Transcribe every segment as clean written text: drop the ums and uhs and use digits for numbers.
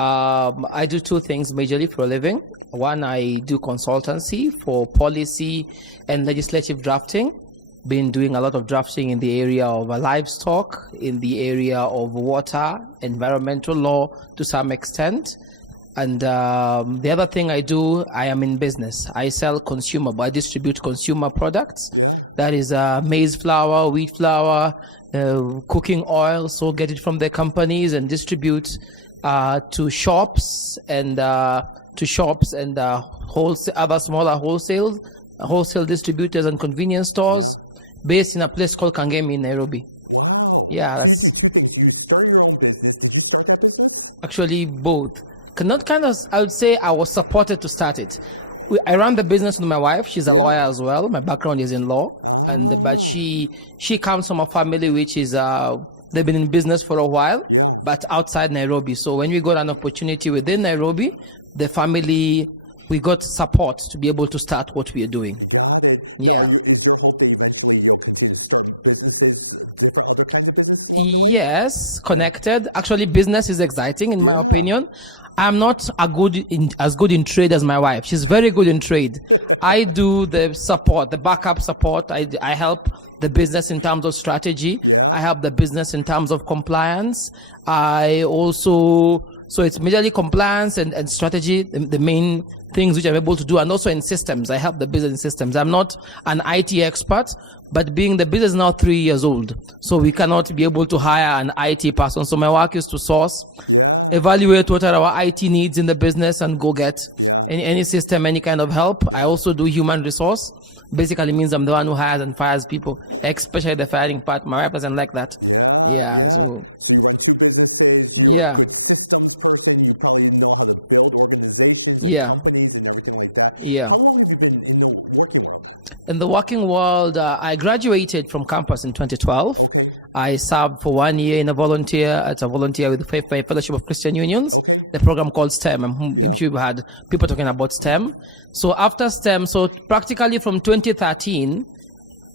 I do two things majorly for a living. One, I do consultancy for policy and legislative drafting. Been doing a lot of drafting in the area of livestock, in the area of water, environmental law to some extent. And the other thing I do, I am in business. I sell I distribute consumer products. That is maize flour, wheat flour, cooking oil. So get it from the companies and distribute to shops and other smaller wholesale distributors and convenience stores based in a place called Kangemi in Nairobi. Yeah, that's actually both. I would say I was supported to start it. I ran the business with my wife. She's a lawyer as well. My background is in law, but she comes from a family which is they've been in business for a while, but outside Nairobi. So when we got an opportunity within Nairobi, the family, we got support to be able to start what we are doing. Yeah. Yes, connected. Actually, business is exciting in my opinion. I'm not as good in trade as my wife. She's very good in trade. I do the support, the backup support. I help the business in terms of strategy. I help the business in terms of compliance. So it's majorly compliance and strategy, the main things which I'm able to do, and also in systems. I help the business in systems. I'm not an IT expert, but being the business is now 3 years old, so we cannot be able to hire an IT person. So my work is to source, evaluate what are our IT needs in the business, and go get any system, any kind of help. I also do human resource. Basically means I'm the one who hires and fires people, especially the firing part. My wife doesn't like that. Yeah, so yeah. In the working world, I graduated from campus in 2012. I served for 1 year as a volunteer with the Faith Fellowship of Christian Unions, the program called STEM. I'm sure you've had people talking about STEM. So after STEM, so practically from 2013,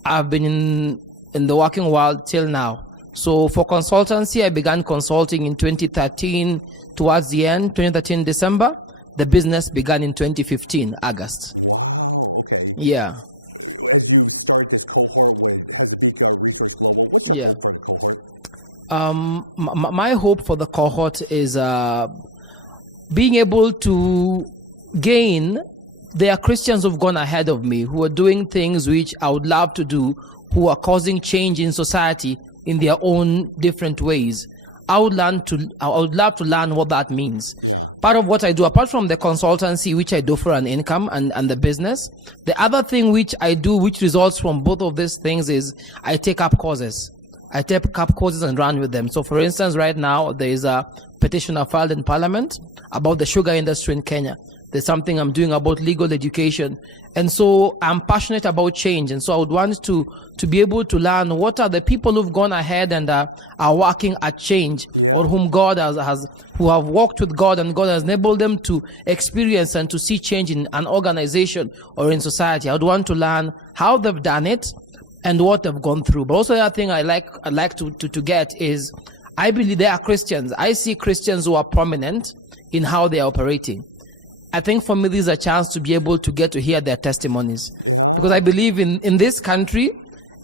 I've been in the working world till now. So for consultancy, I began consulting in 2013 towards the end, 2013 December. The business began in 2015, August. Yeah. Yeah. My hope for the cohort is being able to gain. There are Christians who've gone ahead of me who are doing things which I would love to do, who are causing change in society in their own different ways. I would love to learn what that means. Part of what I do, apart from the consultancy, which I do for an income and the business, the other thing which I do, which results from both of these things, is I take up courses. I take up courses and run with them. So for instance, right now, there is a petition I filed in Parliament about the sugar industry in Kenya. There's something I'm doing about legal education. And so I'm passionate about change. And so I would want to be able to learn what are the people who've gone ahead and are working at change, or whom God who have walked with God, and God has enabled them to experience and to see change in an organization or in society. I would want to learn how they've done it and what they've gone through. But also the other thing I'd like to get is, I believe there are Christians. I see Christians who are prominent in how they are operating. I think for me, this is a chance to be able to get to hear their testimonies. Because I believe in this country,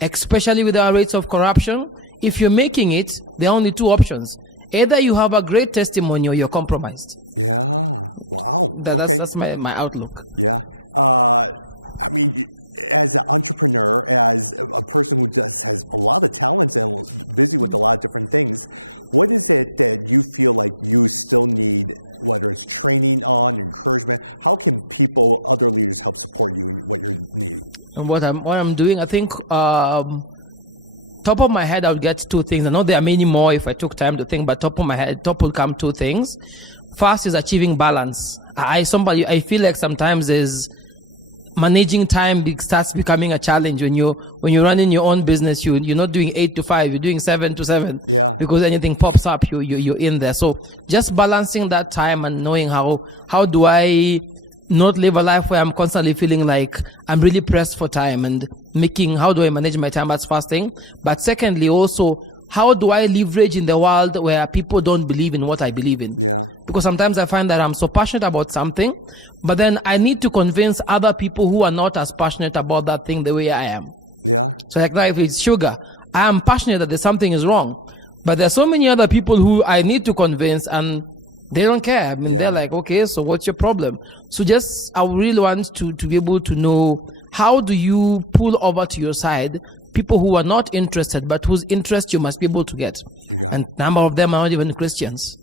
especially with our rates of corruption, if you're making it, there are only two options. Either you have a great testimony or you're compromised. That's my outlook. And what I'm doing, I think, top of my head, I would get two things. I know there are many more if I took time to think, but top will come two things. First is achieving balance. I feel like sometimes is managing time starts becoming a challenge when you're running your own business. You're not doing 8 to 5, you're doing 7 to 7, because anything pops up, you're in there. So just balancing that time and knowing how do I not live a life where I'm constantly feeling like I'm really pressed for time, and how do I manage my time? That's first thing. But secondly, also, how do I leverage in the world where people don't believe in what I believe in? because sometimes I find that I'm so passionate about something, but then I need to convince other people who are not as passionate about that thing the way I am. So like now, if it's sugar, I am passionate that there's something is wrong, but there's so many other people who I need to convince, and they don't care. I mean, they're like, okay, so what's your problem? So I really want to be able to know, how do you pull over to your side people who are not interested, but whose interest you must be able to get? And a number of them are not even Christians.